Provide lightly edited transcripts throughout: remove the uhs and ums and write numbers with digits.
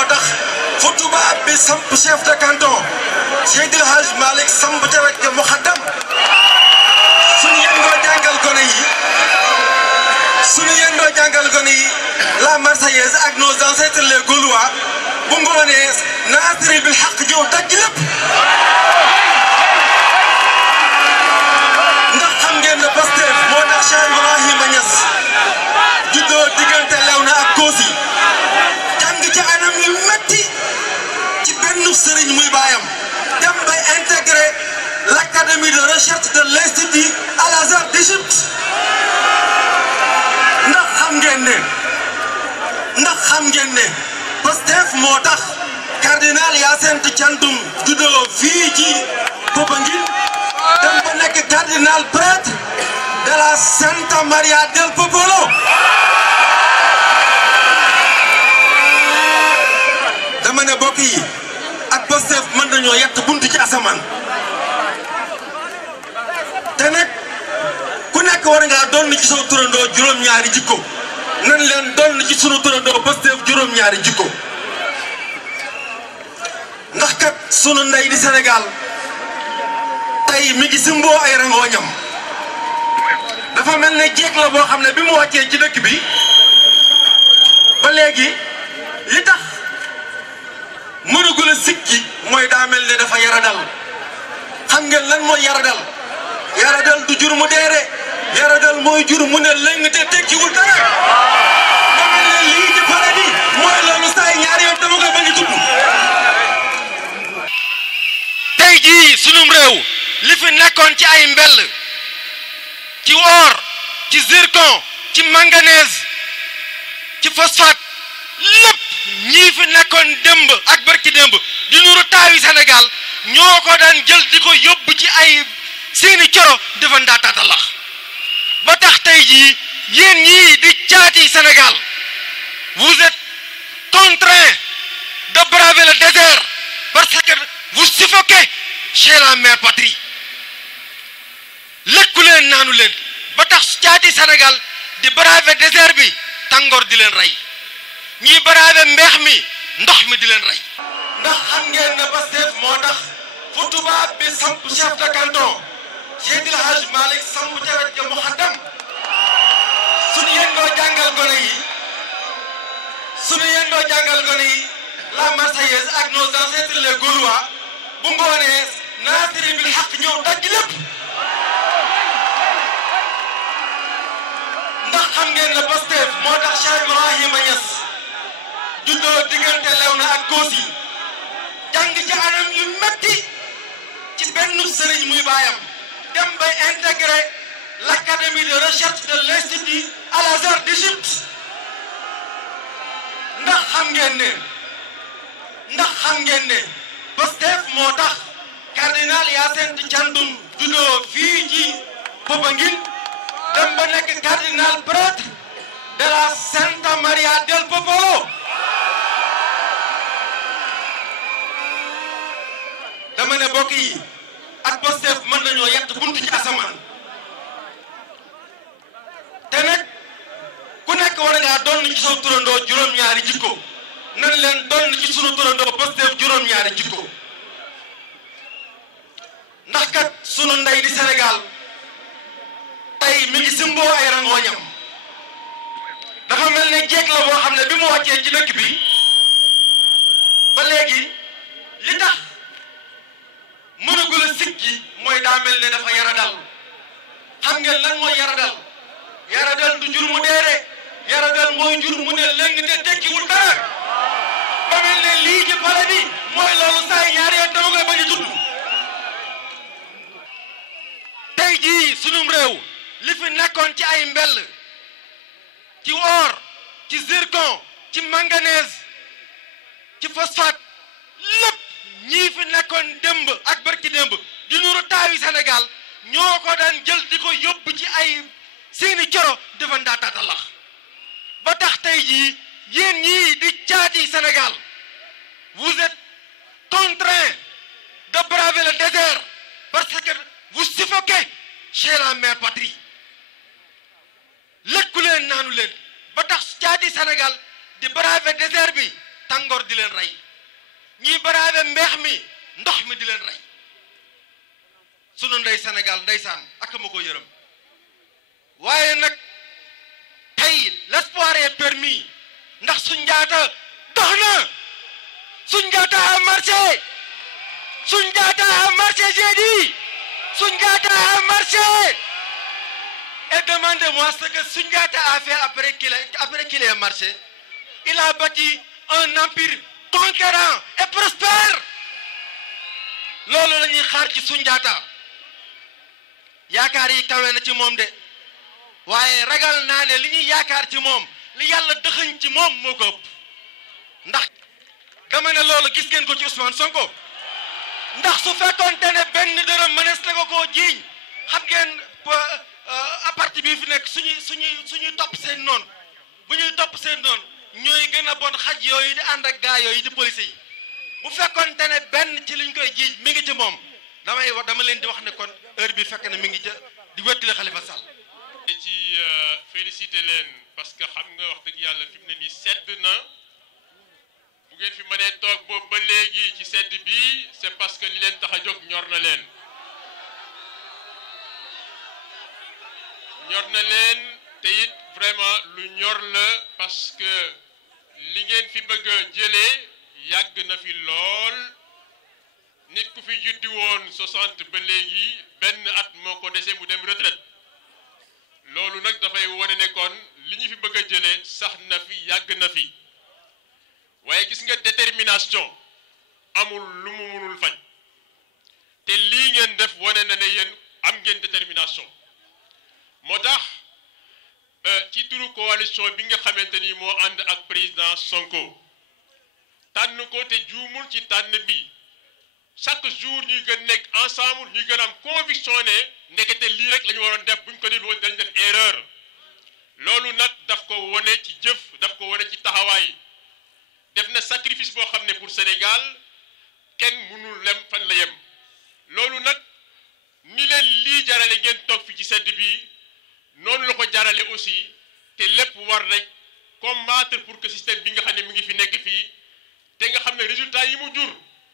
moo tax fu tubaab bi samp chef de canton Seydil Hadj Malick samp ca wet ga muxaddam suñu yendoo jàngal gone yi la Marseillaise ak nos ancêtres les Gaulois bu ngoonee naasiri bil xaq ñëw daj lépp ndax xam ngeen ne Pastef moo tax Cheikh Ibrahima Niass juddoo diggante Léona ak Kossy jàng ci anam yu metti ci benn sëriñ muy baayam dem bay intégré l'académie de recherche de l'Institut Al-Azhar d'Égypte ndax xam ngeen ne Pastef moo tax cardinal Hyacinthe Thiandoum juddoo fii ci Popenguine dem ba nekk cardinal prêtre de la Santa Maria del Popolo dama ne bokk yi ak Pastef mën nañoo yett bunt ci asamaan te nag ku nekk war ngaa doon ci soo turandoo juróom-ñaari jikko nan leen doon ci sunu turandoo Pastef juróom-ñaari jikko ndax kat sunu ndey di Sénégal tey mi ngi simboo ay rangooñam dafa mel ne jeeg la boo xam ne bi mu wàccee ci dëkk bi ba léegi li tax mënugul a sikki mooy daa mel ne dafa yaradal xam ngeen lan mooy yaradal du jur mu deere yaradal mooy jur mu ne lëng te tekkiwul dara ba mel ne lii ci pare bi mooy loolu saa ñaari yoon dama koy bañ a tudd tey jii sunum réew li fi nekkoon ci ay mbell ci or ci zircon ci manganèse ci phosphate lépp ñii fi nekkoon démb ak barki démb di nuru taawi Sénégal ñoo ko daan jël di ko yóbbu ci ay seeni coro dafa ndaataata lax ba tax tey jii yéen ñii di caati Sénégal vous êtes contraints de braver le désert parce que vous suffoquez chez la mère patrie lekku leen naanu leen ba tax caati Sénégal di braver désert bi tàngoor di leen rey ñii braver mbeex mi ndox mi di leen rey ndax xam ngeen ne Pastef moo tax fu tubaab bi samp chef de canton Seydil Hadj Malick samp ca wet ga muxaddam suñu yendoo jàngal gone yi la Marseillaise ak nos ancêtres les Gaulois bu ngoonee naasiri bil xaq ñëw daj lépp ndax xam ngeen ne Pastef moo tax Cheikh Ibrahima Niass juddoo diggante Léona ak Kossy jàng ci anam yu metti ci benn sëriñ muy baayam dem bay intégré l'académie de recherche de l'Institut Al-Azhar d'Égypte ndax xam ngeen ne Pastef moo tax cardinal Hyacinthe Thiandoum juddoo fii ci Popenguine dem ba nekk cardinal prêtre de la Santa Maria del Popolo dama ne bokk yi ak Pastef mën nañoo yett bunt ci asamaan te nag ku nekk war ngaa doon ci sa turandoo juróom-ñaari jikko nan leen doon ci sunu turandoo Pastef juróom-ñaari jikko ndax kat sunu ndey di Sénégal tey mi ngi simboo ay rangooñam dafa mel ne jeeg la boo xam ne bi mu wàccee ci dëkk bi ba léegi li tax mënagul a sikki mooy daa mel ne dafa yaradal xam ngeen lan mooy yaradal du jur mu deere yaradal mooy jur mu ne lëng te tekkiwul dara ba mel ne lii ci pale bi mooy loolu saa ñaari yoon dama koy bañ a tudd tey jii sunum réew li fi nekkoon ci ay mbell ci or ci zircon ci manganèse ci phosphate lépp ñii fi nekkoon démb ak barki démb di nuru taawi Sénégal ñoo ko daan jël di ko yóbbu ci ay seeni coro dafa ndaataata lax ba tax tey jii yéen ñii di caati Sénégal vous êtes contraints de braver le désert parce que vous suffoquez chez la mère patrie lekku leen naanu leen ba tax caati Sénégal di braver désert bi tàngoor di leen rey ñii baraabe mbeex mi ndox mi di leen rey sunu ndey Sénégal ndeysaan ak ma ko yërëm waaye nag tey l'espoir est permis ndax Soundiata dox na Soundiata a marché Soundiata a marché j'ai dit Soundiata a marché et demandez-moi ce que Soundiata a fait après qu'il ait marché. Il a bâti un empire conquérant et prospère loolu la ñuy xaar ci Soundiata yaakaar yi kawe na ci moom de waaye ragal naa ne li ñuy yaakaar ci moom li yàlla dëxëñ ci moom moo ko ëpp ndax dama ne loolu gis ngeen ko ci Ousmane Sonko ndax su fekkoonte ne benn dërëm mënees na ko koo jiiñ xam ngeen à partir bi fi nekk suñuy topp seen noonu bu ñuy topp seen noonu ñooy gën a bon xaj yooyu di ànd ak gaa yooyu di police yi bu fekkoonte ne benn ci liñ koy jiiñ mi ngi ci moom dama leen di wax ne kon heure bi fekk na mi ngi ca di wettali Khalifa Sall. ci félicité leen parce que xam nga wax dëgg yàlla fi mu ne nii sedd na bu ngeen fi mënee toog boobu ba léegi ci sedd bi c'est parce que li leen tax a jóg ñor na leen te it vraiment lu ñor la parce que li ngeen fi bëgg a jëlee yàgg na fi lool nit ku fi juddi woon 60 ba léegi benn at moo ko dese mu dem retraite loolu nag dafay wane ne kon li ñu fi bëgg a jëlee sax na fi yàgg na fi waaye gis nga détermination amul lu mu mënul faj te lii ngeen def wane na ne yéen am ngeen détermination moo tax ci turu coalition bi nga xamante ni moo ànd ak président Sonko tànn ko te juumul ci tànn bi chaque jour ñuy gën nekk ensemble ñuy gën am conviction ne ndekete lii rek la ñu waroon def bu ñu ko defee woon dañ def erreur loolu nag daf ko wone ci jëf daf ko wone ci taxawaay def na sacrifice boo xam ne pour Sénégal kenn mënul lem fan la yem loolu nag ni leen lii jarale ngeen toog fi ci sedd bi noonu la ko jarale aussi te lépp war rek combattre pour que système bi nga xam ne mi ngi fi nekk fii te nga xam ne résultat yi mu jur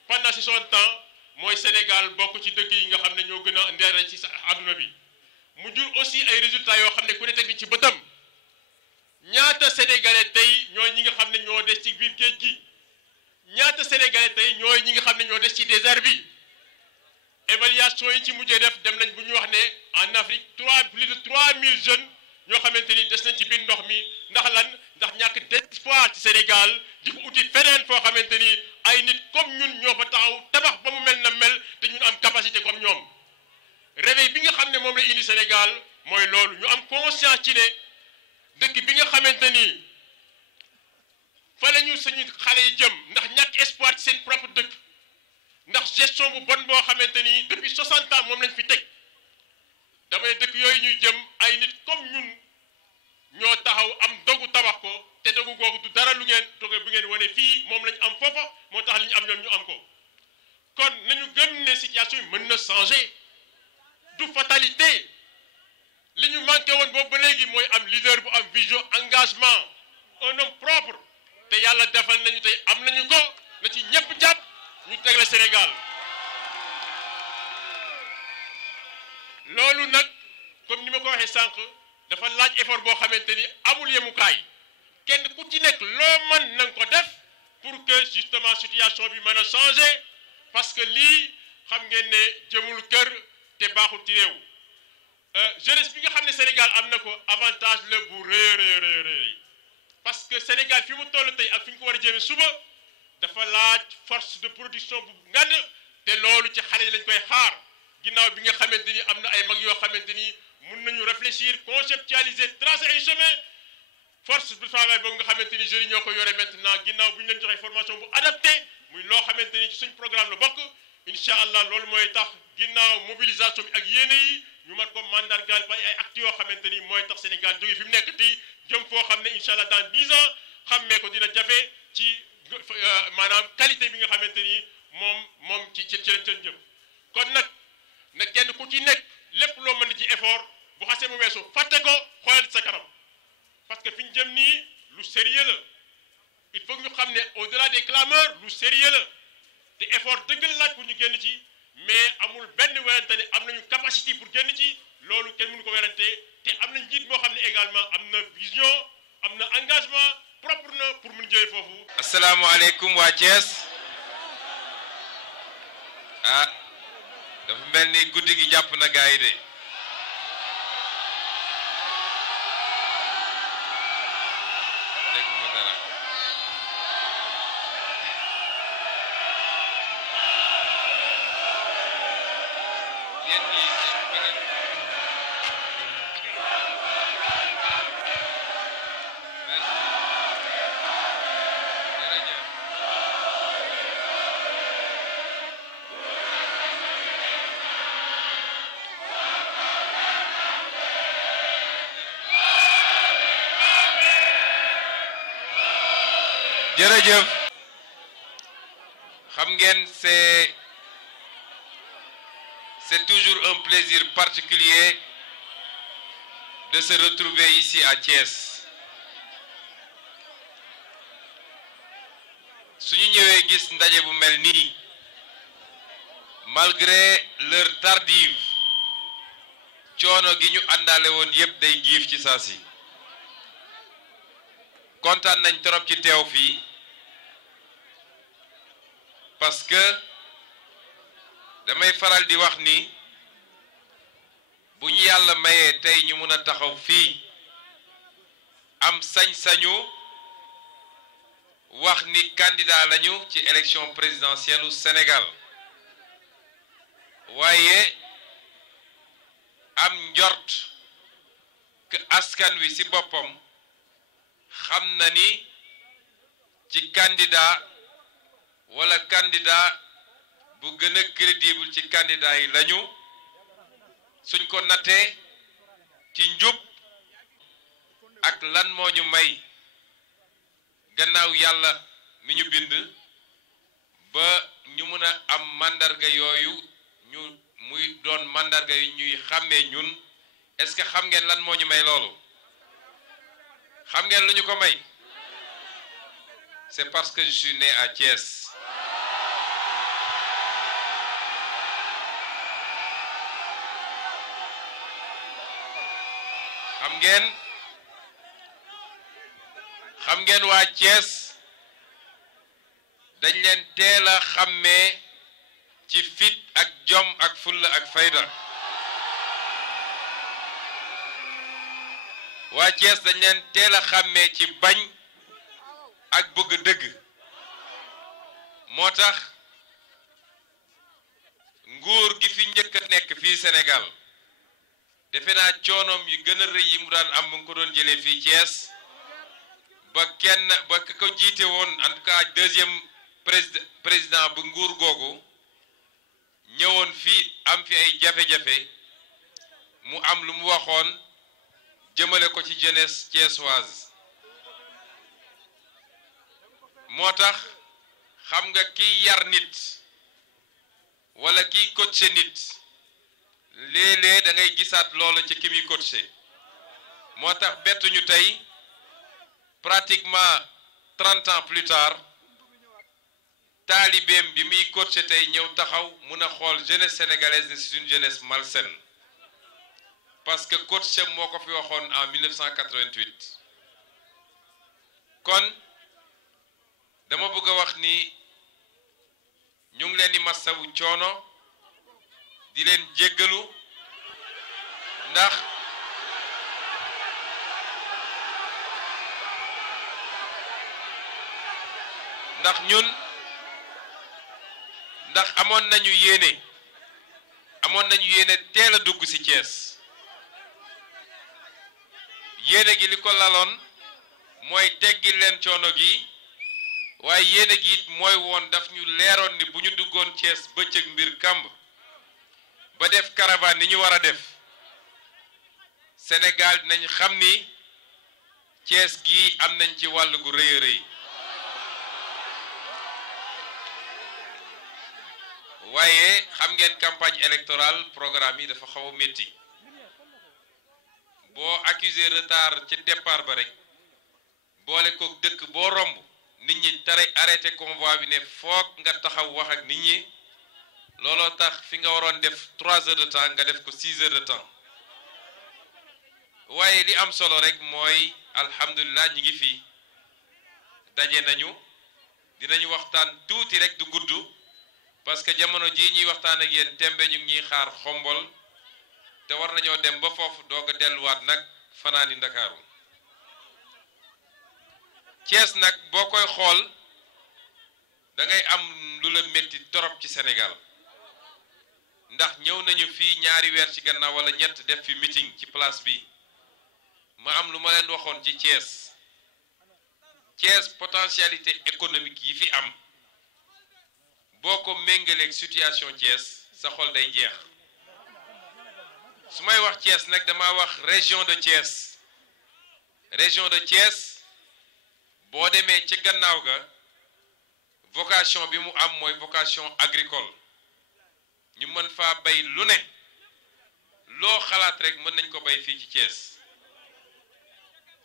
pendant 60 ans mooy Sénégal bokk ci dëkk yi nga xam ne ñoo gën a ndeere ci àdduna bi mu jur aussi ay résultats yoo xam ne ku ne teg ci bëtam ñaata sénégalais tey ñooy ñi nga xam ne ñoo des ci biir géej gi ñaata sénégalais tey ñooy ñi nga xam ne ñoo des ci désert bi évaluation yi ci mujjee def dem nañ bu ñu wax ne en Afrique plus de 3000 jeunes ñoo xamante ni des nañ ci biir ndox mi ndax lan ndax ñàkk d'espoir ci Sénégal di ko uti feneen foo xamante ni ay nit comme ñun ñoo fa taxaw tabax ba mu mel na mel te ñun am capacité comme ñoom réveil bi nga xam ne moom la indi Sénégal mooy loolu ñu am conscience ci ne dëkk bi nga xamante ni fa la ñu suñu xale yi jëm ndax ñàkk espoir ci seen propre dëkk ndax gestion bu bon boo xamante ni depuis 60 ans moom lañ fi teg damay dëkk yooyu ñuy jëm ay nit comme ñun ñoo taxaw am dogu tabax ko te dogu googu du dara lu ngeen doge bu ngeen wane fii moom lañ am foofa moo tax li ñu am ñoom ñu am ko kon nañu gëm ne situation yi mën na changer du fatalité li ñu manqué woon boobu ba léegi mooy am leader bu am vision engagement un homme propre te yàlla defal nañu tey am nañu ko na ci ñëpp jàpp ñu tegle Sénégal loolu nag comme ni ma ko waxee sànq dafa laaj effort boo xamante ni amul yemukaay kenn ku ci nekk loo mën na nga ko def pour que justement situation bi mën a changer parce que lii xam ngeen ne jëmul kër te baaxul ci réew jeunesse bi nga xam ne Sénégal am na ko avantage la bu rëy parce que Sénégal fi mu toll tey ak fi ñu ko war a jëme suba dafa laaj force de production bu ngand te loolu ci xale yi lañ koy xaar ginnaaw bi nga xamante ni am na ay mag yoo xamante ni mun nañu réfléchir conceptualiser tracer ay chemin force de travail boobu nga xamante ni jeunes yi ñoo ko yore maintenant ginnaaw bu ñu leen joxee formation bu adapté muy loo xamante ni ci suñ programme la bokk incha allah loolu mooy tax ginnaaw mobilisation bi ak yéene yi ñu mën ko mandargaal ba ay actes yoo xamante ni mooy tax Sénégal jóge fi mu nekk ti jëm foo xam ne incha allah dans 10 ans xammee ko dina jafe ci maanaam qualité bi nga xamante ni moom ci lañ jëm kon nag na kenn ku ci nekk lépp loo mën ci effort bu xasee mu weesu fàtte ko xoolal sa kanam parce que fi ñu jëm nii lu sérieux la il faut que ñu xam ne au-delà des clameurs lu sérieux la te effort dëgg la laaj pour ñu génn ci mais amul benn werante ne am nañu capacité pour génn ci loolu kenn mënu ko werante te am na njiit moo xam ne également am na vision am na engagement propre na pour mun jëlee foofu. asalaamaaleykum waa Thiès ah dafa mel ni guddi gi jàpp na gaa yi de dégguma dara yéen ñii jërëjëf xam ngeen c'est toujours un plaisir particulier de se retrouver ici à Thiès suñu ñëwee gis ndaje bu mel nii malgré l'heure tardive coono gi ñu àndaale woon yépp day giif ci saa si kontaan nañ trop ci teew fii parce que damay faral di wax ni bu ñu yàlla mayee tey ñu mun a taxaw fii am sañ-sañu wax ni candidat lañu ci élection présidentielle u Sénégal waaye am njort que askan wi ci boppam xam na ni ci candidat wala candidat bu gën a crédible ci candidat yi lañu suñ ko nattee ci njub ak lan moo ñu may gannaaw yàlla mi ñu bind ba ñu mën a am mandarga yooyu ñu muy doon mandarga yu ñuy xàmmee ñun est-ce que xam ngeen lan moo ñu may loolu xam ngeen lu ñu ko may c'est parce que je suis né à Thiès xam ngeen waa Thiès dañ leen teel a xàmmee ci fit ak jom ak fulla ak fayda waa Thiès dañ leen teel a xàmmee ci bañ ak bëgg dëgg moo tax nguur gi fi njëkk a nekk fii Sénégal defe naa coonoom yu gën a rëy yi mu daan am mu ngi ko doon jëlee fii Thiès ba ko jiite woon en tout cas deuxième président bu nguur googu ñëwoon fii am fi ay jafe-jafe mu am lu mu waxoon jëmale ko ci jeunesse thiessoise moo tax xam nga kiy yar nit wala kiy coacher nit léeg-léeg da ngay gisaat loolu ci ki muy coacher moo tax bettuñu tey pratiquement 30 ans plus tard taalibeem bi muy coacher tey ñëw taxaw mun a xool jeunesse sénégalaise ne c'est une jeunesse malsaine parce que coacher moo ko fi waxoon en 1988 kon dama bëgg a wax ni ñu ngi leen di masawu coono di leen jéggalu ndax amoon nañu yéene teel a dugg ci Thiès yéene gi li ko laloon mooy teggil leen coono gi waaye yéene gi it mooy woon daf ñu leeroon ni bu ñu duggoon Thiès bëccëg mbir kàmb ba def caravane ni ñu war a def Sénégal dinañ xam ni Thiès gi am nañ ci wàll gu rëy a rëy waaye xam ngeen campagne électorale programme yi dafa xaw a métti boo accusé retard ci départ ba rek boole ko dëkk boo romb nit ñi arrêté convoi bi ne foog nga taxaw wax ak nit ñi looloo tax fi nga waroon def 3 heures de temps nga def ko 6 heures de temps waaye li am solo rek mooy alhamdulilah ñi ngi fi daje nañu dinañu waxtaan tuuti rek du gudd parce que jamono jii ñuy waxtaan ak yéen tembe ñu ngi ñuy xaar xombol te war nañoo dem ba foofu doog a delluwaat nag fanaani Ndakaaru Thiès nag boo koy xool da ngay am lu la métti torop ci Sénégal ndax ñëw nañu fii ñaari weer ci gannaaw wala ñett def fi meeting ci place bi ma am lu ma leen waxoon ci Thiès Thiès potentialité économique yi fi am boo ko méngaleeg situation Thiès sa xol day jeex su may wax Thiès nag dama wax région de Thiès boo demee ci gannaaw ga vocation bi mu am mooy vocation agricole ñu mën faa bay lu ne loo xalaat rek mën nañ ko bay fii ci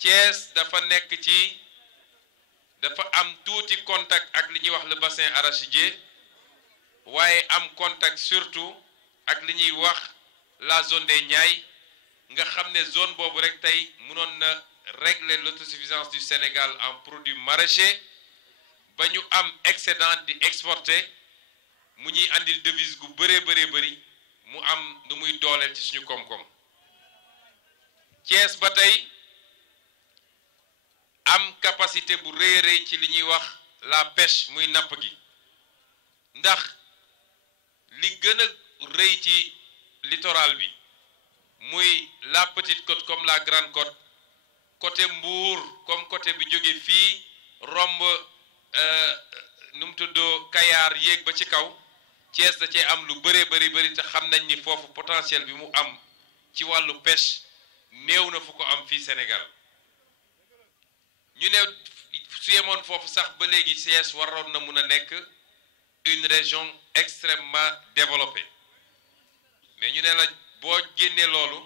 Thiès dafa nekk ci dafa am tuuti contact ak li ñuy wax le bassin arachidier waaye am contact surtout ak li ñuy wax la zone des Niayes nga xam ne zone boobu rek tey mënoon na régler l'autosuffisance du Sénégal en produits maraîchers ba ñu am excédent di exporter mu ñuy andil devise gu bëree mu am nu muy dooleel ci suñu koom-koom Thiès ba tey am capacité bu rëy ci li ñuy wax la pêche muy napp gi ndax li gën a rëy ci littoral bi muy la petite côte comme la grande côte côté Mbour comme côté bi jóge fii romb nu mu tuddoo Kayar yéeg ba ci kaw Thiès da cee am lu bëri te xam nañ ni foofu potentiel bi mu am ci wàllu pêche néew na fu ko am fii Sénégal ñu ne su yemoon foofu sax ba léegi Thiès waroon na mun a nekk une région extrêmement développée mais ñu ne la boo génnee loolu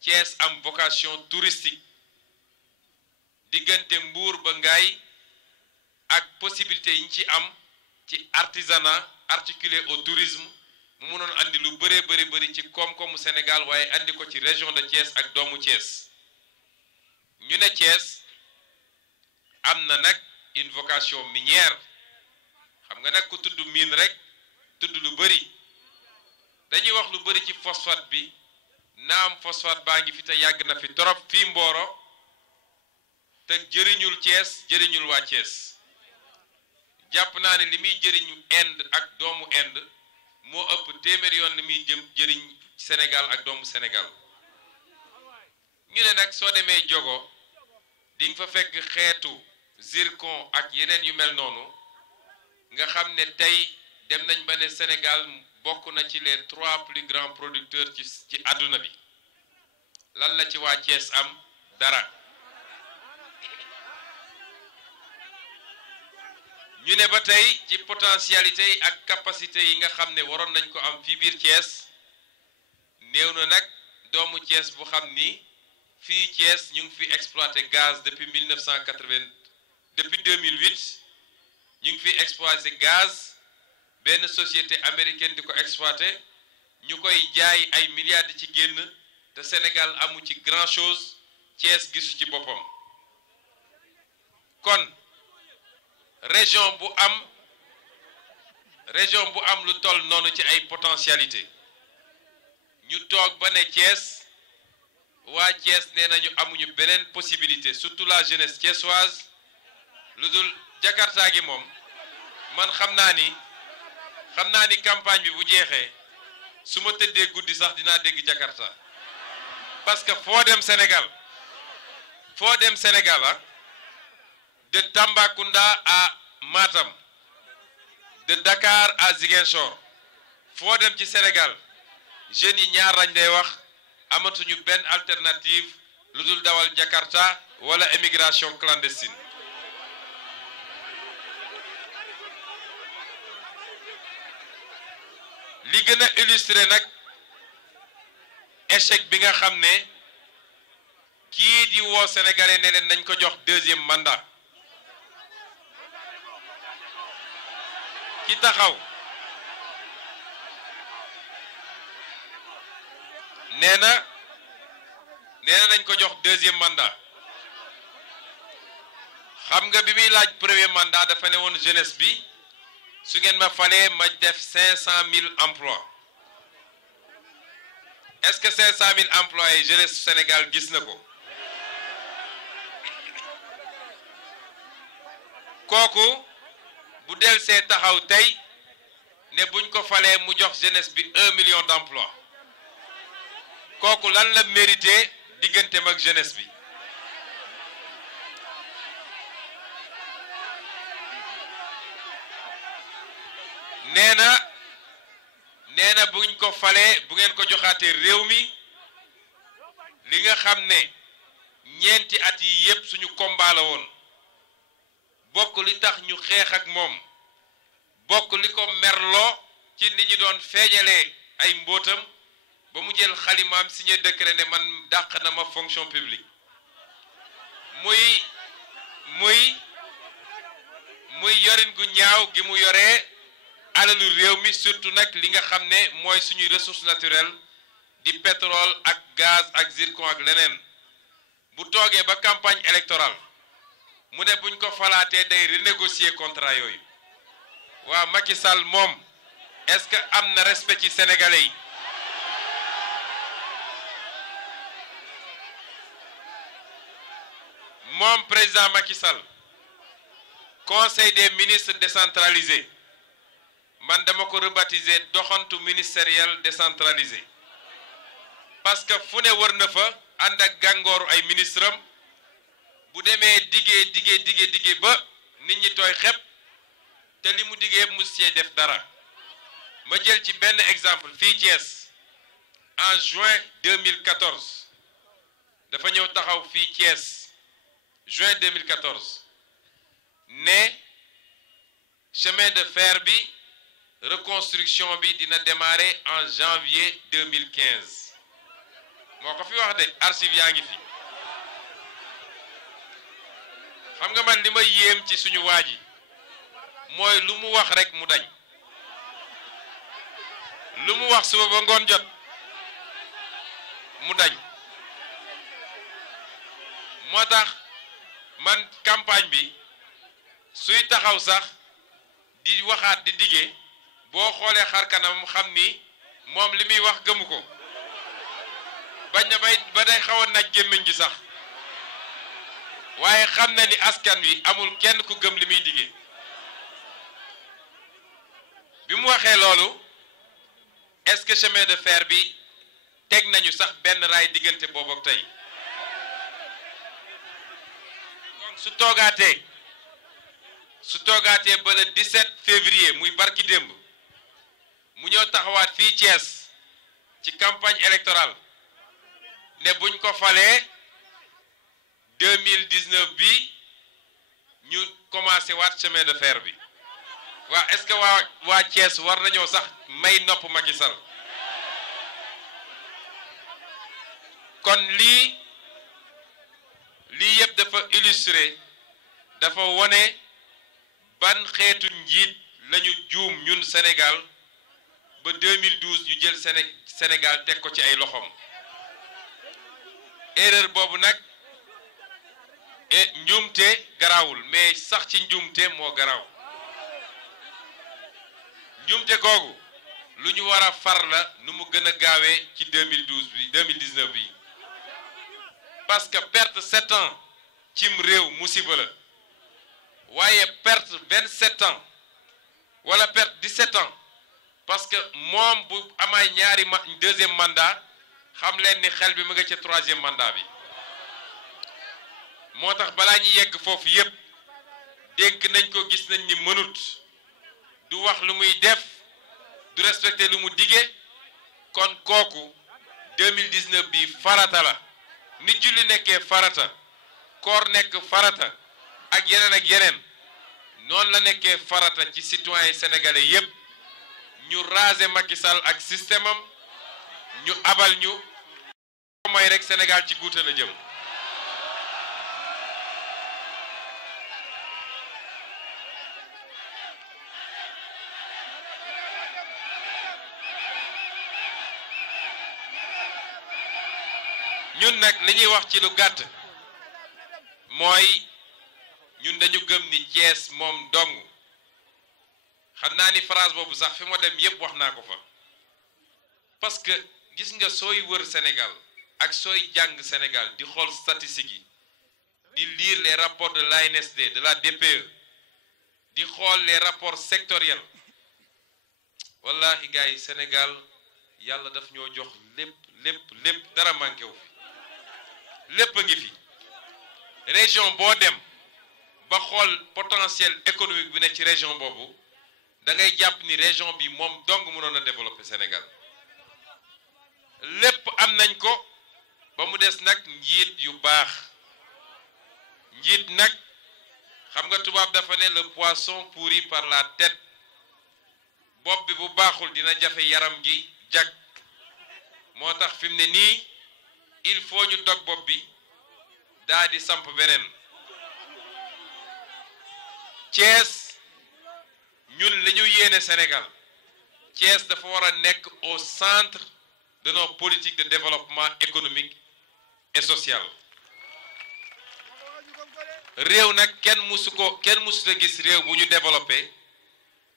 Thiès am vocation touristique diggante Mbour ba Ngaye ak possibilité yi ñu ci am ci artisanat articulé au tourisme mu mënoon andi lu bëri ci koom-koomu Sénégal waaye andi ko ci région de Thiès ak doomu Thiès ñu ne Thiès am na nag une vocation minière xam nga nag ku tudd mine rek tudd lu bëri dañuy wax lu bëri ci phosphate bi naam phosphate baa ngi fi te yàgg na fi torop fii Mboro te jëriñul Thiès jëriñul waa Thiès jàpp naa ne li muy jëriñu Inde ak doomu Inde moo ëpp téeméeri yoon li muy jëriñ Sénégal ak doomu Sénégal ñu ne nag soo demee Diogo di nga fa fekk xeetu zircon ak yeneen yu mel noonu nga xam ne tey dem nañ ba ne Sénégal bokk na ci les 3 plus grands producteurs ci àdduna bi lan la ci waa Thiès am dara ñu ne ba tey ci potentialité yi ak capacité yi nga xam ne waroon nañ ko am fii biir Thiès néew na nag doomu Thiès bu xam ni fii Thiès ñu ngi fi exploité gaz depuis 1980 depuis 2008 ñu ngi fi exploité gaz benn société américaine di ko exploité ñu koy jaay ay milliards di ci génn te Sénégal amu ci grand chose Thiès gisu ci boppam kon région bu am lu toll noonu ci ay potentialité ñu toog ba ne Thiès waa Thiès nee nañu amuñu beneen possibilité surtout la jeunesse thiessoise lu dul Jakarta gi moom man xam naa ni campagne bi bu jeexee su ma tëddee guddi sax dinaa dégg Jakarta parce que foo dem Sénégal ah de Tambacounda à Matam de Dakar à Ziguinchor foo dem ci Sénégal jeunes yi ñaar lañ lay wax amatuñu benn alternative lu dul dawal Jakarta wala émigration clandestine li gën a illustré nag échec bi nga xam ne kii di woo sénégalais ne leen nañ ko jox 2e mandat ki taxaw nee na dañ ko jox deuxième mandat xam nga bi muy laaj premier mandat dafa ne woon jeunesse bi su ngeen ma falee ma def 500 000 emplois est-ce que 500 000 emplois jeunesse Sénégal gis na ko kooku bu del see taxaw tey ne buñ ko falee mu jox jeunesse bi 1 million d'emplois kooku lan la mérité digganteem ak jeunesse bi nee na buñ ko falee bu ngeen ko joxaatee réew mi li nga xam ne ñeenti at yi yépp suñu combat la woon bokk li tax ñu xeex ak moom bokk li ko merloo ci ni ñu doon feeñalee ay mbóotam ba mu jël xalimaam signé décret ne man dàq na ma fonction publique muy yorin gu ñaaw gi mu yoree alalu réew mi surtout nag li nga xam ne mooy suñuy ressources naturelles di pétrole ak gaz ak zircon ak leneen bu toogee ba campagne électorale mu ne buñ ko falaatee day renégocier contrat yooyu waa Macky Sall moom est-ce que am na respect ci sénégalais yi moom président Macky Sall conseil des ministres décentralisé man dama ko rebaptiser doxantu ministériel décentralisé parce que fu ne wër na fa ànd ak gàngooru ay ministre am bu demee diggee ba nit ñi tooy xepp te li mu diggee mu see def dara ma jël ci benn exemple fii Thiès en juin 2014 dafa ñëw taxaw fii Thiès juin 2014 ne chemin de fer bi reconstruction bi dina démarrer en janvier 2015 moo ko fi wax de archive yaa ngi fi xam nga man li ma yéem ci suñu waa ji mooy lu mu wax rek mu dañ lu mu wax suba ba ngoon jot mu dañ moo tax man campagne bi suy taxaw sax di waxaat di diggee boo xoolee xar kanam xam ni moom li muy wax gëmu ko bañ na ba day xaw a naj gémmiñ gi sax waaye xam na ni askan wi amul kenn ku gëm li muy diggee bi mu waxee loolu est-ce que chemin de fer bi teg nañu sax benn raay diggante boobu ak tey donc su toogaatee ba le 17 février muy barki démb mu ñëw taxawaat fii Thiès ci campagne électorale ne buñ ko falee 2019 bi ñu commencé waat chemin de fer bi waa est-ce que waa Thiès war nañoo sax may nopp Macky Sall kon lii yëpp dafa illustrer dafa wone ban xeetu njiit lañu juum ñun Sénégal ba 2012 ñu jël Sénégal teg ko ci ay loxoom erreur boobu nag njuumte garaawul mais sax ci njuumte moo garaaw njuumte googu lu ñu war a far la nu mu gën a gaawee ci 2019 bi parce que perte 7 ans cim réew musiba la waaye perte 27 ans wala perte 17 ans parce que moom bu amaay deuxième mandat xam leen ni xel bi mu nga ca troisième mandat bi moo tax balaa ñu yegg foofu yépp dénk nañ ko gis nañ ni mënut du wax lu muy def du respecter lu mu dige kon kooku 2019 bi farata la nit julli nekkee farata koor nekk farata ak yeneen noonu la nekkee farata ci citoyen sénégalais yépp ñu raser Macky Sall ak système am ñu abal ñu mooy rek Sénégal ci guuta la jëm ñun nag li ñuy wax ci lu gàtt mooy ñun dañu gëm ni Thiès moom dong xam naa ni phrase boobu sax fi ma dem yépp wax naa ko fa parce que gis nga sooy wër Sénégal ak sooy jàng Sénégal di xool statistiques yi di lire les rapports de l'ANSD de la DPE di xool les rapports sectoriels wallahi gars yi Sénégal yàlla daf ñoo jox lépp dara manqué wu fi lépp a ngi fi région boo dem ba xool potentiel économique bi ne ci région boobu da ngay jàpp ni région bi moom dong mënoon a développer Sénégal lépp am nañ ko ba mu des nag njiit yu baax njiit nag xam nga tubaab dafa ne le poisson pourrit par la tête bopp bi bu baaxul dina jafe yaram gi jag moo tax fi mu ne nii il faut ñu dog bopp bi daa di samp beneen Thiès ñun li ñu yéene Sénégal Thiès dafa war a nekk au centre de nos politiques de développement économique et social réew nag kenn musu a gis réew bu ñu développé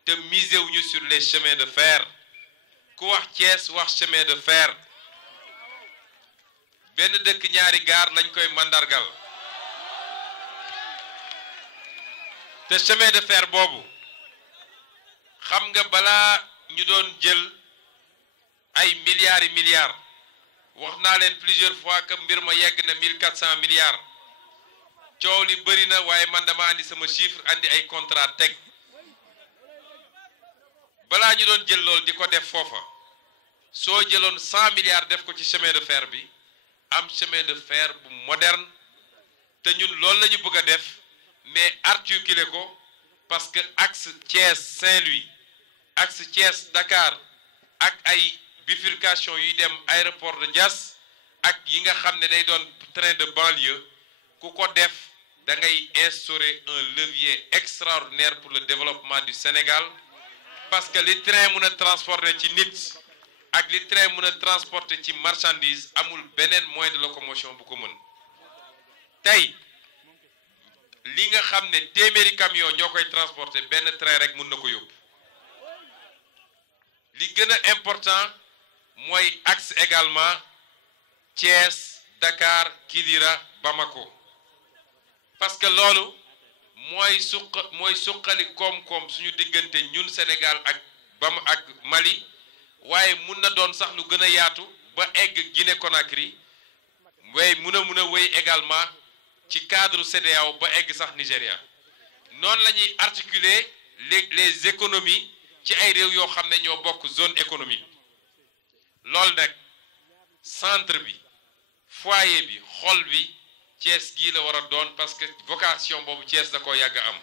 te misé wuñu sur les chemins de fer ku wax Thiès wax chemin de fer benn dëkk ñaari gaar lañ koy mandargal te chemin de fer boobu xam nga balaa ñu doon jël ay milliards wax naa leen plusieurs fois que mbir ma yegg na 1400 milliards coow li bëri na waaye man dama andi sama chiffre andi ay contrat teg balaa ñu doon jël loolu di ko def foofa soo jëloon 100 milliards def ko ci chemin de fer bi am chemin de fer bu moderne te ñun loolu la ñu bëgg a def mais articuler ko parce que axe Thiès Saint-Louis axe Thiès Dakar ak ay bifurcation yuy dem aéroport de Diass ak yi nga xam ne day doon train de banlieue ku ko def da ngay instaurer un levier extraordinaire pour le développement du Sénégal parce que li train mën a transporter ci nit ak li train mën a transporter ci marchandise amul beneen moyen de locomotion bu ko mën tey li nga xam ne téeméeri camion ñoo koy transporter benn train rek mën na ko yóbbu li gën a important mooy axe également Thiès Dakar Kidira Bamako parce que loolu mooy suqali koom-koom suñu diggante ñun Sénégal ak Mali waaye mun na doon sax lu gën a yaatu ba egg Guinée Conakry waaye mun a wéy également ci cadre CEDEAO ba egg sax Nigéria noonu la ñuy articuler les économies ci ay réew yoo xam ne ñoo bokk zone économique loolu nag centre bi foyer bi xol bi Thiès gii la war a doon parce que vocation boobu Thiès da koo yàgg am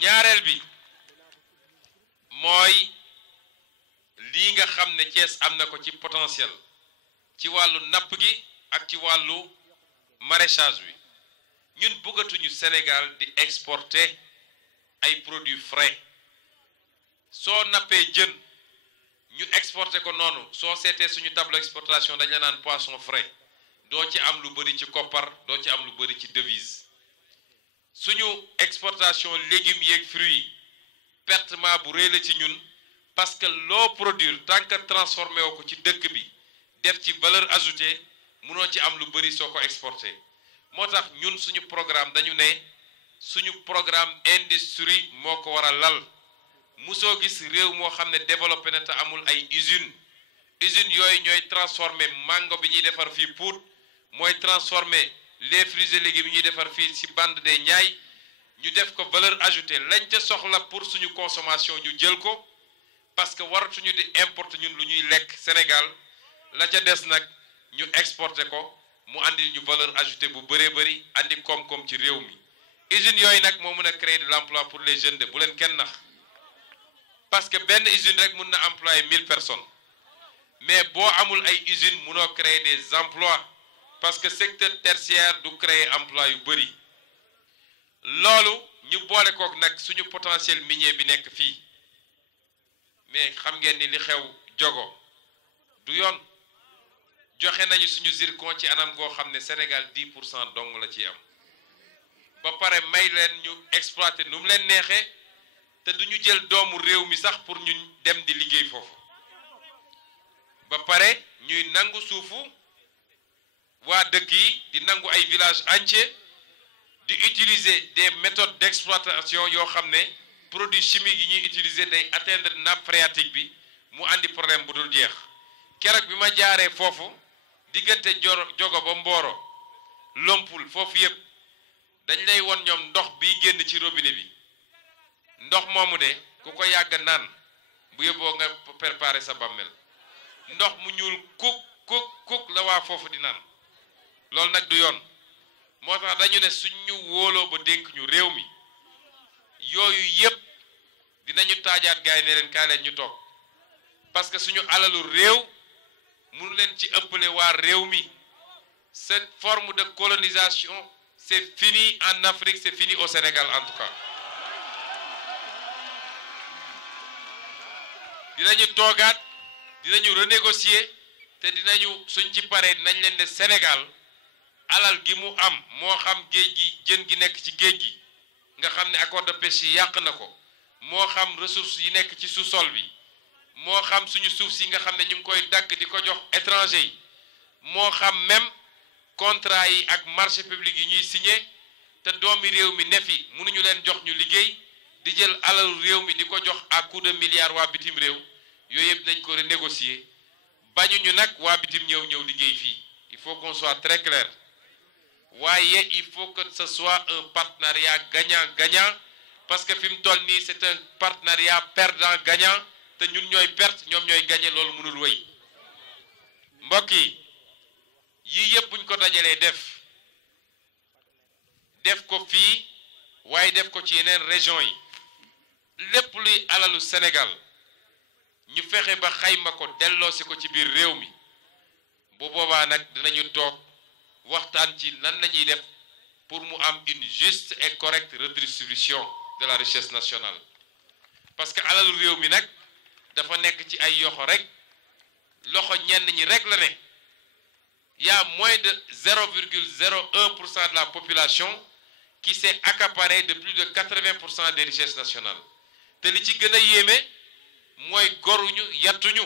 ñaareel bi mooy lii nga xam ne Thiès am na ko ci potentiel ci wàllu napp gi ak ci wàllu maraîchage bi ñun bëggatuñu Sénégal di exporter ay produits frais soo nappee jën ñu exporter ko noonu soo seetee suñu tableau exportation dañ la naan poisson frais doo ci am lu bëri ci koppar doo ci am lu bëri ci devise suñu exportation légumes yeeg fruits pertement bu rëy la ci ñun parce que loo produire tant que transformé woo ko ci dëkk bi def ci valeur ajoutée mënoo ci am lu bëri soo ko exporté moo tax ñun suñu programme dañu ne suñu programme industrie moo ko war a lal musoo gis réew moo xam ne développé na te amul ay usines yooyu ñooy transformer mango bi ñuy defar fii Pout mooy transformer les fruits et légumes yi ñuy defar fii ci bande des Niayes ñu def ko valeur ajoutée lañ ca soxla pour suñu consommation ñu jël ko parce que waratuñu di importer ñun lu ñuy lekk Sénégal la ca des nag ñu exporter ko mu andi ñu valeur ajoutée bu bëree bëri andi koom-koom ci réew mi usines yooyu nag moo mën a créer de l'emploi pour les jeunes de bu leen kenn nax parce que benn usine rek mun na employer 1000 personnes mais boo amul ay usines munoo créer des emplois parce que secteur tertiaire du créer emploi yu bëri loolu ñu boole kook nag suñu potentiel minier bi nekk fii mais xam ngeen ni li xew Diogo du yoon joxe nañu suñu zircon ci anam goo xam ne Sénégal 10% dong la ci am ba pare may leen ñu exploiter nu mu leen neexee te duñu jël doomu réew mi sax pour ñu dem di liggéey foofu ba pare ñuy nangu suufu waa dëkk yi di nangu ay villages entiers di utiliser des méthodes d'exploitation yoo xam ne produits chimiques yi ñuy utiliser day atteindre nappe phréatique bi mu andi problème bu dul jeex keroog bi ma jaaree foofu diggante jogo ba Mboro Lompul foofu yëpp dañ lay won ñoom ndox biy génn ci robinet bi ndox moomu de ku ko yàgg naan bu yóbboo nga préparer sa bàmmeel ndox mu ñuul kuk la waa foofu di naan loolu nag du yoon moo tax dañu ne suñ ñu wóoloo ba dénk ñu réew mi yooyu yëpp dinañu taajaat gaay ne leen kaay leen ñu toog parce que suñu alalu réew mënu leen ci ëppale waa réew mi cette forme de colonisation c'est fini en Afrique, c'est fini au Sénégal en tout cas. Dinañu toogaat dinañu renégocier te dinañu suñ ci paree nañ leen ne Sénégal alal gi mu am moo xam géej gi jën gi nekk ci géej gi nga xam ne accord de pêche yi yàq na ko moo xam ressources yi nekk ci sous-sol bi moo xam suñu suuf si nga xam ne ñu ngi koy dagg di ko jox étranger yi moo xam même contrat yi ak marché public yi ñuy signé te doomi réew mi ne fi mënuñu leen jox ñu liggéey di jël alalu réew mi di ko jox à coup de milliards waa bitim réew yooyu yëpp nañ ko renégocier bañuñu nag waa bitim ñëw liggéey fii il faut qu'on soit très clair waaye il faut que ce soit un partenariat gagnant-gagnant parce que fi mu toll nii c'est un partenariat perdant-gagnant te ñun ñooy perte ñoom ñooy gagner loolu mënul wéy mbokk yi yii yëpp buñ ko dajalee def ko fii waaye def ko ci yeneen région yi lépp luy alalu Sénégal ñu fexe ba xayma ko delloosi ko ci biir réew mi bu boobaa nag dinañu toog waxtaan ci nan lañuy def pour mu am une juste et correcte redistribution de la richesse nationale parce que alalu réew mi nag dafa nekk ci ay yoxo rek loxo ñenn ñi rek la ne y a moins de 0,01% de la population qui s'est accaparé de plus de 80% des richesses nationales te li ci gën a yéeme mooy goruñu yattuñu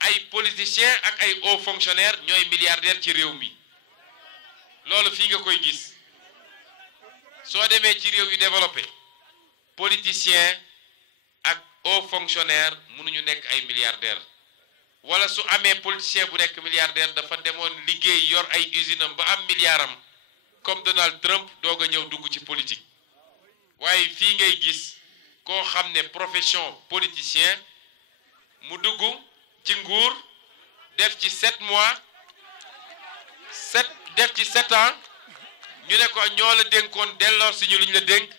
ay politiciens ak ay hauts fonctionnaires ñooy milliardaires ci réew mi loolu fii nga koy gis soo demee ci réew yu développé politiciens ak hauts fonctionnaires mënuñu nekk ay milliardaires wala su amee politicien bu nekk milliardaire dafa demoon liggéey yor ay usine am ba am milliardam comme Donald Trump doog a ñëw dugg ci politique waaye fii ngay gis koo xam ne profession politicien mu dugg ci nguur def ci 7 mois def ci 7 ans ñu ne ko ñoo la dénkoon delloo si ñu lu ñu la dénk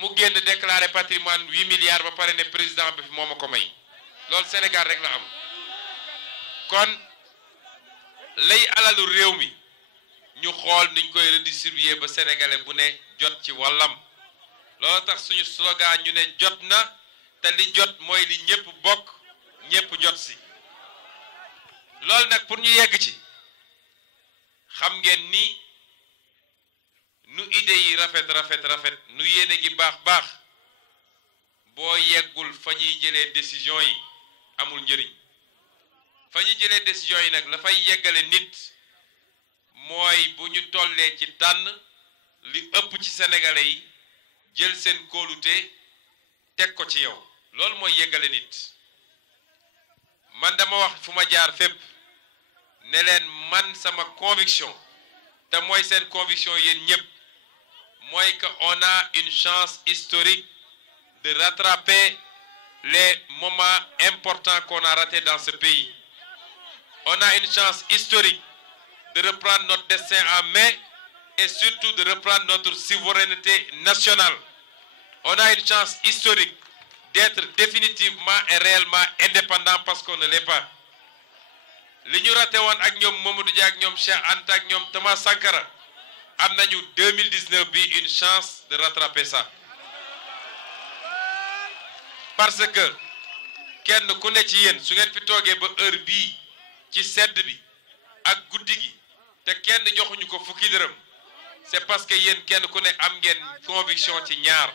mu génn déclarer patrimoine 8 milliards ba pare ne président bi fi moo ma ko may loolu Sénégal rek la am kon lay alalu réew mi ñu xool niñ koy redistribuer ba sénégalais bu ne jot ci wàllam loolu tax suñu slogan ñu ne jot na te li jot mooy li ñëpp bokk ñëpp jot si loolu nag pour ñu yegg ci xam ngeen ni nu idée yi rafet nu yéene gi baax boo yeggul fa ñuy jëlee décision yi amul njëriñ fa ñuy jëlee décision yi nag la fay yeggale nit mooy bu ñu tollee ci tànn li ëpp ci sénégalais yi jël seen kóolute teg ko ci yow loolu mooy yeggale nit man dama wax fu ma jaar fépp ne leen man sama conviction te mooy seen conviction yéen ñëpp mooy que on a une chance historique de rattraper les moments importants qu'on a ratés dans ce pays. On a une chance historique de reprendre notre destin en main et surtout de reprendre notre souveraineté nationale. On a une chance historique d'être définitivement et réellement indépendant parce qu'on ne l'est pas. li ñu raté woon ak ñoom Mamadou Dia ak ñoom Cheikh Anta ak ñoom Thomas Sankara am nañu 2019 bi une chance de rattraper ça parce que kenn ku ne ci yéen su ngeen fi toogee ba heure bii ci sedd bi ak guddi gi te kenn joxuñu ko fukki dërëm c'est parce que yéen kenn ku ne am ngeen conviction ci ñaar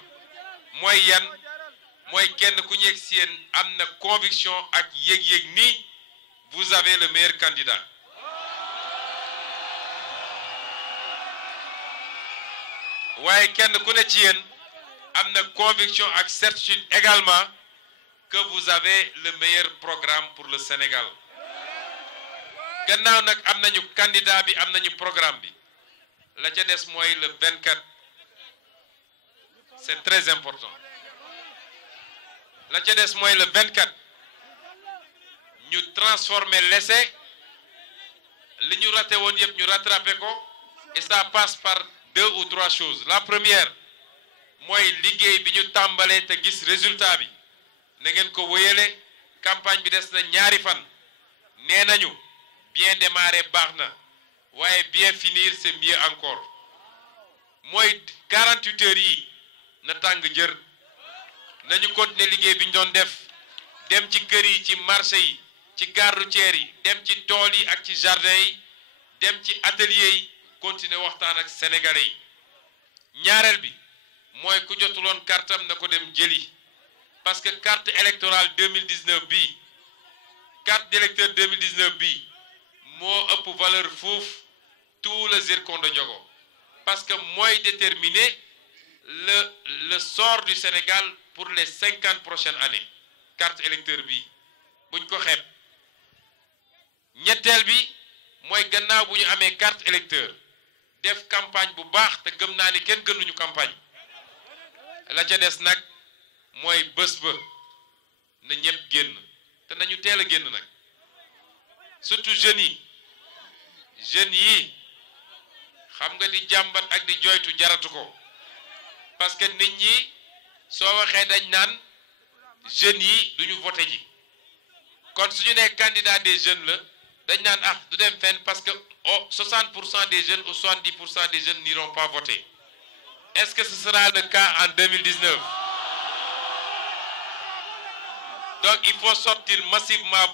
mooy yan mooy kenn ku nekk si yéen am na conviction ak yëg-yëg ni vous avez le meilleur candidat waaye kenn ku ne ci yéen am na conviction ak certitude également que vous avez le meilleur programme pour le Sénégal gannaaw nag am nañu candidat bi am nañu programme bi la ca des mooy le 24 c'est très important la ca des mooy le 24 ñu transformer l'essai li ñu raté woon yëpp ñu rattrapé ko et ça passe par 2 ou 3 choses la première mooy liggéey bi ñu tàmbalee te gis résultat bi na ngeen ko wéyale campagne bi des na ñaari fan nee nañu bien démarrer baax na waaye bien finir c'est mieux encore mooy 48 heures yi na tàng jër nañu continuer liggéey bi ñu doon def dem ci kër yi ci marché yi ci gare routière yi dem ci tool yi ak ci jardin yi dem ci atelier yi continuer waxtaan ak sénégalais yi ñaareel bi mooy ku jotuloon kartam na ko dem jëli parce que carte électorale 2019 bi carte d'électeur 2019 bi moo ëpp valeur fuuf tout le zircon de Diogo parce que mooy déterminer le sort du Sénégal pour les 50 prochaines années carte électeur bi buñ ko xeeb ñetteel bi mooy gannaaw bu ñu amee carte électeur def campagne bu baax te gëm naa ni kenn gënuñu campagne la ca des nag mooy bés ba na ñëpp génn te nañu teel a génn nag surtout jeunes yi xam nga di jàmbat ak di joytu jaratu ko parce que nit ñi soo waxee dañ naan jeunes yi duñu voté ji kon suñu nee candidat des jeunes la dañ naan ah du dem fenn parce que 60% des jeunes ou 70% des jeunes n'iront pas voter est-ce que ce sera le cas en 2019 donc il faut sortir massivement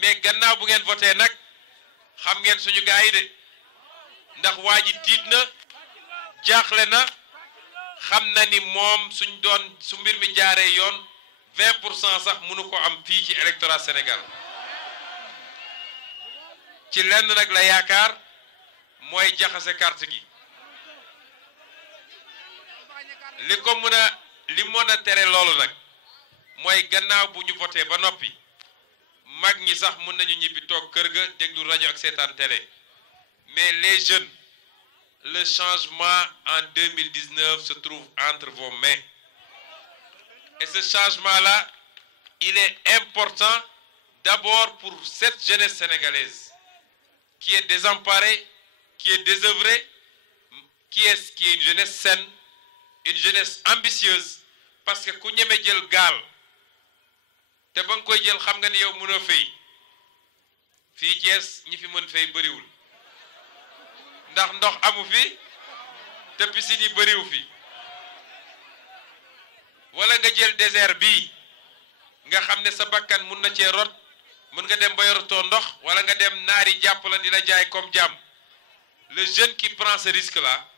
mais gannaaw bu ngeen voté nag xam ngeen suñu gars yi de ndax waa ji tiit na jaaxle na xam na ni moom su mbir mi jaaree yoon 20% sax mënu ko am fii ci électorat Sénégal ci lenn nag la yaakaar mooy jaxase carte gi li mën a tere loolu nag mooy gannaaw bu ñu voté ba noppi mag ñi sax mën nañu ñibbi toog kër ga déglu rajo ak seetaan télé mais les jeunes le changement en 2019 se trouve entre vos mains et ce changement-là il est important d'abord pour cette jeunesse sénégalaise qui est désemparée, qui est désœuvrée, qui est une jeunesse saine, une jeunesse ambitieuse parce que ku ñeme jël gaal te ba nga koy jël xam nga ni yow mën a fay fii Thiès ñi fi mën fay bëriwul ndax ndox amu fi te piscine yi bëriwu fi wala nga jël désert bii nga xam ne sa bakkan mun na cee rot mën nga dem ba yorotoo ndox wala nga dem naari jàpp la di la jaay comme jàmm le jeune qui prend ce risque là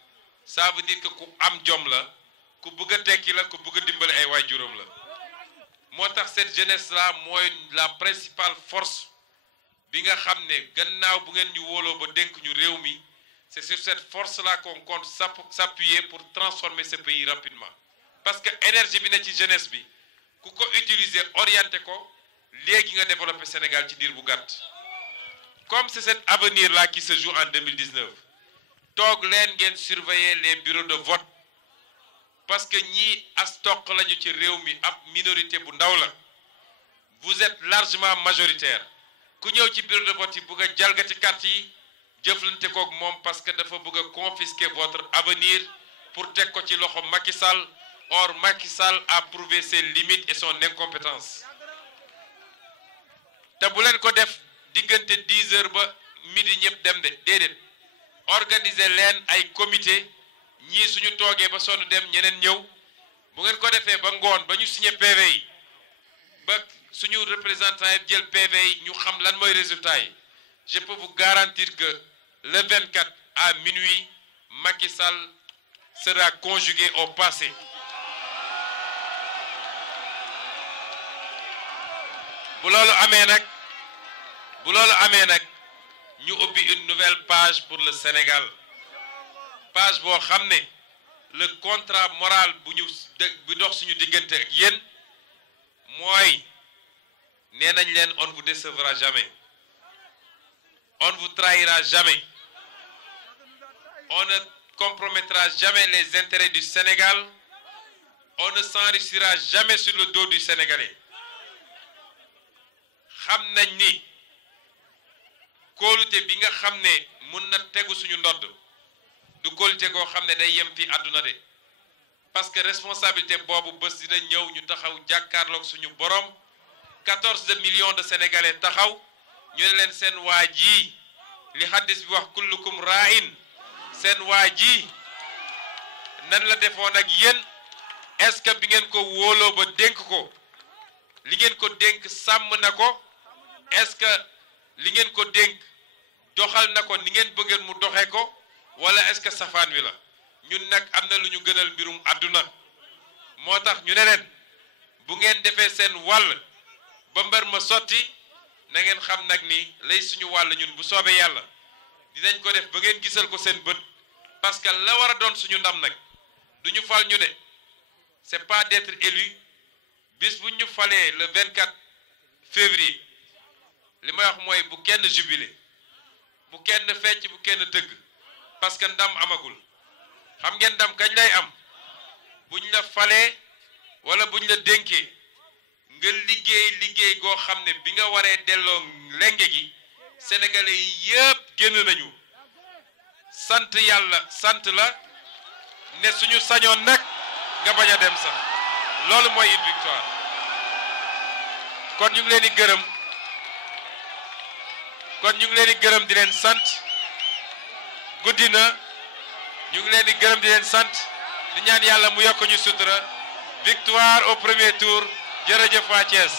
ça veut dire que ku am jom la ku bëgg a tekki la ku bëgg a dimbali ay waajuram la moo tax cette jeunesse là mooy la principale force bi nga xam ne gannaaw bu ngeen ñu wóoloo ba dénk ñu réew mi c'est sur cette force là qu'on compte s'appuyer pour transformer ce pays rapidement parce que énergie bi ne ci jeunesse bi ku ko utiliser orienter ko léegi nga développer Sénégal ci diir bu gàtt comme c'est cet avenir là qui se joue en 2019 toog leen ngeen surveiller les bureaux de vote parce que ñii as toq lañu ci réew mi ab minorité bu ndaw la vous êtes largement majoritaire ku ñëw ci bureau de vote yi bëgg a jalgati carte yi jëflante koog moom parce que dafa bëgg a confisquer votre avenir pour teg ko ci loxo Macky Sall or Macky Sall a prouvé ses limites et son incompétence te bu leen ko def diggante 10 heures ba midi ñëpp dem de déedéet organiser leen ay comité ñii suñu toogee ba sonn dem ñeneen ñëw bu ngeen ko defee ba ngoon ba ñu signé PV yi ba suñu représentant yi jël PV yi ñu xam lan mooy résultat yi je peux vous garantir que le 24 à minuit, Macky Sall sera conjugué au passé. bu loolu amee nag ñu ubbi une nouvelle page pour le Sénégal page boo xam ne le contrat moral bu dox suñu diggante ak yéen mooy nee nañ leen on vous décevra jamais, on ne vous trahira jamais, on ne compromettra jamais les intérêts du Sénégal, on ne s'enrichira jamais sur le dos du Sénégalais. xam nañ ni kóolute bi nga xam ne mun na tegu suñu ndodd du kóolute goo xam ne day yem fi àdduna de parce que responsabilité boobu bés dina ñëw ñu taxaw jàkkaarloog suñu borom 14 millions de Sénégalais taxaw ñu ne leen seen waa ji li xaddis bi wax kullukum ra'in seen waa ji nan la defoon ak yéen est-ce que bi ngeen ko wóoloo ba dénk ko li ngeen ko dénk sàmm na ko est-ce que li ngeen ko dénk doxal na ko ni ngeen bëggeen mu doxee ko wala est-ce que safaan wi la ñun nag am na lu ñu gënal mbirum àdduna moo tax ñu ne leen bu ngeen defee seen wàll ba mbër ma sotti na ngeen xam nag ni lay suñu wàll ñun bu soobee yàlla dinañ ko def ba ngeen gisal ko seen bët parce que la war a doon suñu ndam nag du ñu fal ñu de c'est pas d'être élu bis bu ñu falee le 24 février li may wax mooy bu kenn jubilé bu kenn fecc bu kenn tëgg parce que ndam amagul xam ngeen ndam kañ lay am buñ la falee wala buñ la dénkee nga liggéey goo xam ne bi nga waree delloo lenge gi sénégalais yi yëpp génn nañu sant yàlla sant la ne suñu sañoon nag nga bañ a dem sax loolu mooy une victoire kon ñu ngi leen di gërëm di leen sant guddi na ñu ngi leen di gërëm di leen sant di ñaan yàlla mu yokk ñu sutura victoire au premier tour jërëjëf waa Thiès